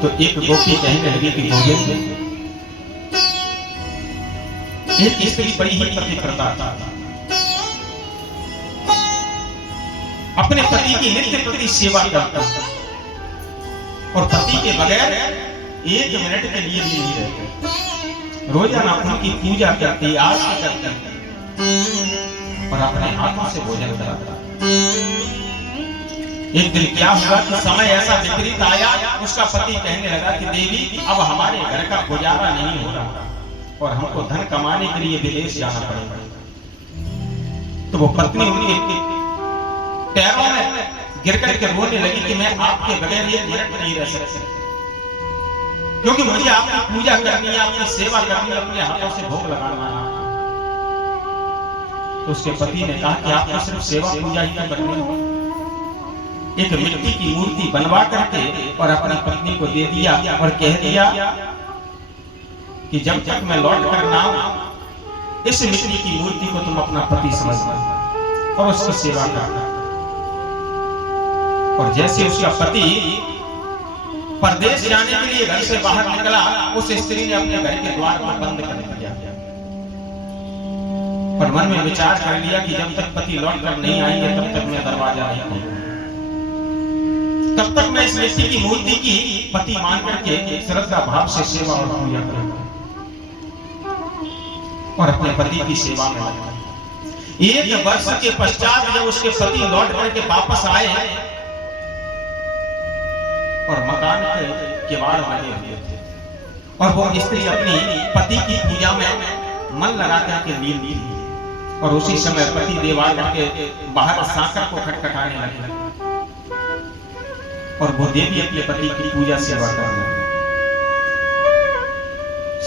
तो एक गोपी कहने लगी कि गोविंद, एक स्त्री बड़ी ही पतिव्रता था, अपने पति की नित्य प्रति सेवा करता और पति के बगैर एक मिनट के लिए भी नहीं रहते। रोजाना उनकी पूजा करती, आरती करती और अपने हाथों से भोजन कराता। एक दिन क्या हुआ कि समय ऐसा विपरीत आया, उसका पति कहने लगा कि देवी, अब हमारे घर का गुजारा नहीं हो रहा और हमको धन कमाने के लिए विदेश जाना पड़ेगा। तो वो पत्नी उनके पैरों में गिर करके रोने लगी कि मैं आपके बगैर एक मिनट नहीं रह सकती, क्योंकि मुझे आपकी पूजा करनी है, आपकी सेवा करनी है, अपने हाथों से भोग लगाना है। तो उसके पति ने कहा कि आपको सिर्फ सेवा पूजा ही क्यों करनी है? एक मिट्टी की मूर्ति बनवा करके और अपनी पत्नी को दे दिया और कह दिया कि जब तक मैं लौट कर ना आऊं, इस मिट्टी की मूर्ति को तुम अपना पति समझना और उसकी सेवा करना। और जैसे उसका पति परदेश जाने के लिए घर से बाहर निकला, उस स्त्री ने अपने घर के द्वार को बंद कर दिया और मन में विचार कर लिया कि जब तक पति लौट कर नहीं आएंगे तब तक मैं दरवाजा नहीं खोलूंगा, तब तक मैं इस मिट्टी की मूर्ति की पति मान करके श्रद्धा भाव से सेवा और पूजा करूंगा और अपने पति की सेवा में लगा। एक वर्ष के पश्चात जब उसके पति लौट करके वापस आए और मकान के किवाड़ लगे हुए थे और वो स्त्री अपनी पति की पूजा में मन लगा करके नींद ली और उसी समय पति दीवार के बाहर साकर को खटखटाने लगे और वो देवी अपने पति की पूजा सेवा करने लगी।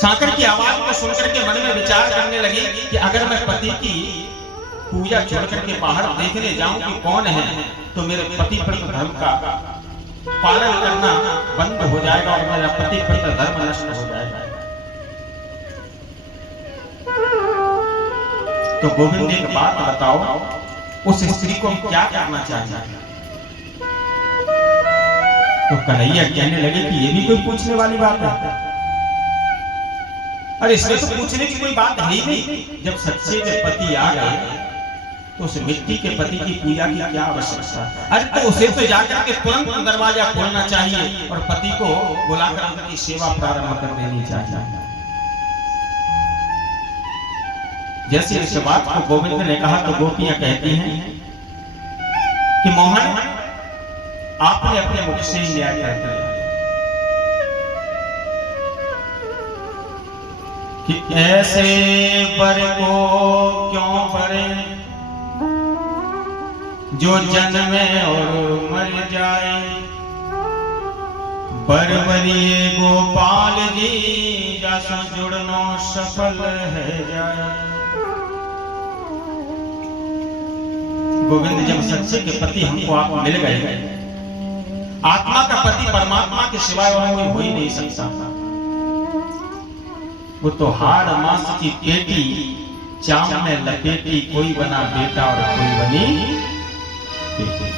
साकर की आवाज को सुनकर के मन में विचार करने लगी कि अगर मैं पति की पूजा छोड़ करके बाहर देखने जाऊं कि कौन है, तो मेरे पति प्रति धर्म का पालन करना बंद हो जाएगा और मेरा पति प्रति धर्म नष्ट हो जाएगा। तो गोविंद एक बात बताओ, उस स्त्री को क्या करना चाहिए? तो कन्हैया कहने लगे कि ये भी कोई पूछने वाली बात है? अरे इसमें तो पूछने की कोई बात है ही नहीं। जब सच्चे के पति आ गए तो उस मिट्टी के पति की पूजा की क्या आवश्यकता? अरे तो उसे तो जाकर के तुरंत दरवाजा खोलना चाहिए और पति को बुलाकर उनकी सेवा प्रारंभ कर देनी चाहिए। जैसे इस बात को गोविंद ने कहा तो गोपियां कहती हैं कि मोहन, आपने अपने मुख से ही न्याय कर दिया कि ऐसे बर को क्यों पड़े जो जन्मे और मर जाए। बरबरिए गोपाल जी जैसा जुड़नो सफल है जाए। गोविंद, जब सच्चे के पति हमको आप मिल गए, आत्मा का पति परमात्मा के सिवाय और कोई हो ही नहीं सकता। वो तो हाड़ मांस की पेटी चाम में लपेटी, कोई बना बेटा और कोई बनी बेटी।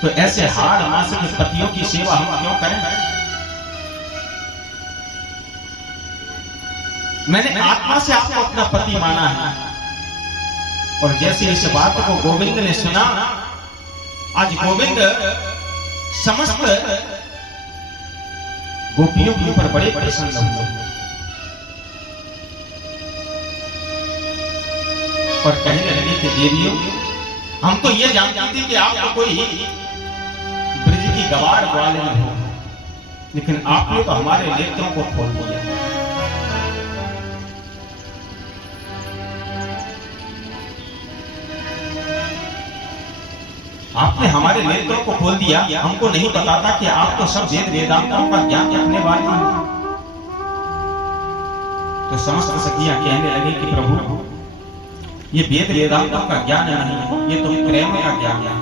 तो ऐसे हाड़ मांस के पतियों की सेवा हम क्यों करें? मैंने आत्मा से आपको अपना पति माना है। और जैसे इस बात को गोविंद ने सुना, आज गोविंद समस्त गोपियों के ऊपर बड़े प्रसन्न हुए और कहने लगे कि देवियों, हम तो ये जानते थे कि आप तो कोई ब्रज की गवार ग्वालिन हो, लेकिन आपने तो हमारे नेत्रों को खोल दिया। आपने हमारे नेत्रों को खोल दिया। हमको नहीं पता था कि आप तो सब वेद वेदांतों का ज्ञान रखने वाले हैं। तो समस्त सखियां कहने लगे कि प्रभु, ये वेद वेदांतों का ज्ञान नहीं है, ये तो प्रेम का ज्ञान है।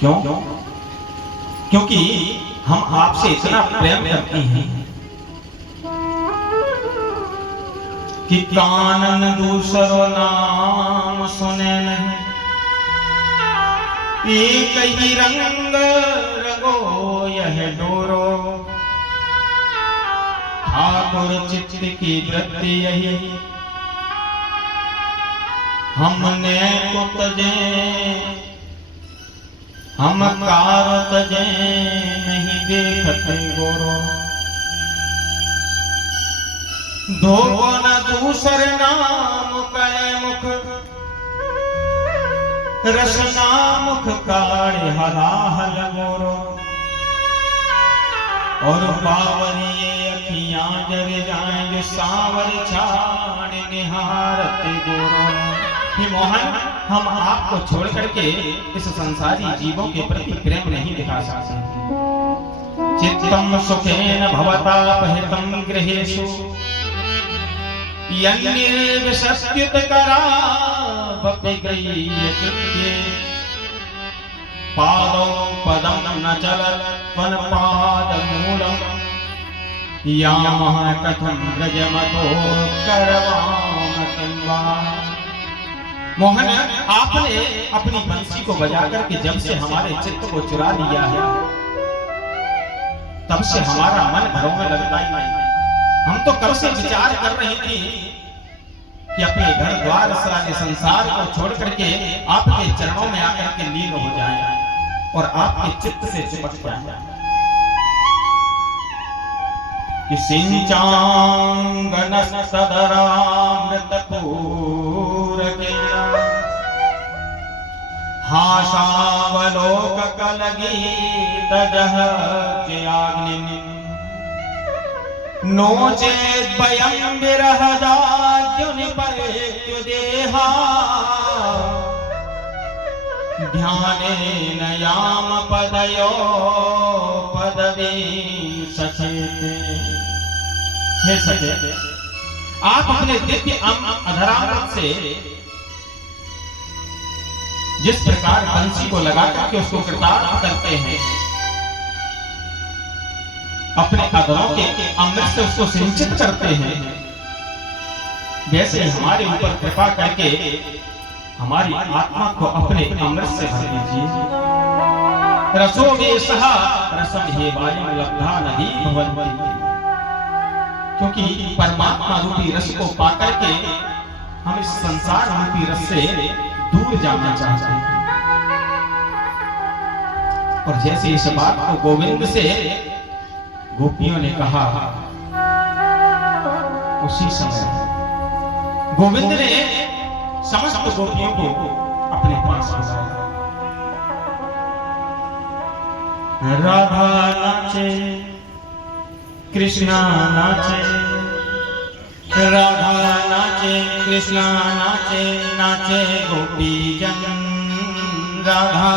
क्यों? क्योंकि हम आपसे इतना प्रेम करते हैं कि कानन दूसरो नाम सुने नहीं, एक ही रंग रंगो यह डोरो, ठाकुर चित्त की वृत्ति यही, हमने को तजे हम कार तजे नहीं देखते गोरो, धोबो न दूसर नाम कले मुख, रसना मुख काढ़े हलाहल गोरो, और बावरिए अखियां जर जाए जो सावर छाड़ निहारत गोरो। हे मोहन, हम आपको छोड़ करके इस संसारी जीवों के प्रति प्रेम नहीं दिखा सकते। चित्तम सुखेन भवतापहृतं गृहेषु यन्निर्विशस्त्युत करावपि गृह्यचित्ते, पादौ पदं न चलत् त्वन्पादमूलम्, यामः कथं व्रजमतो करवाम किं वा। मोहन, आपने अपनी बंसी को बजा करके जब से हमारे चित्त को चुरा लिया है, तब से हमारा मन घरों में लगता ही नहीं। हम तो कब से विचार कर रहे थे कि अपने घर द्वार सारे संसार को छोड़ करके आपके चरणों में आकर के लीन हो जाएं और आपके चित्त से चिपक जाएं। कि सिंचांगन सदरामृत पूरकेण, हासावलोक कलगीत जहत्याग्नि, नो चेत् वयं विरहदाद्युनिपैत्य देहा, ध्यानेन याम पदयो पदवी सचेते। हे सचे, आप अपने दिव्य अधरामृत से जिस प्रकार बंसी को लगा करके उसको कृतार्थ करते हैं, अपने अधरों के अमृत से उसको सिंचित करते हैं, वैसे हमारे ऊपर कृपा करके हमारी आत्मा को अपने अमृत से भर दीजिए। रसो वेशः रसम हेवायं लब्धा नदी भवन्ति, क्योंकि परमात्मा रूपी रस को पाकर के हम इस संसार रूपी रस से दूर जाना चाहते हैं। और जैसे इस बात को गोविंद से गोपियों ने कहा, उसी समय गोविंद ने समस्त गोपियों को अपने पास बुलाया। राधा नाचे कृष्णा नाचे, राधा नाचे कृष्णा नाचे, नाचे गोपी जन राधा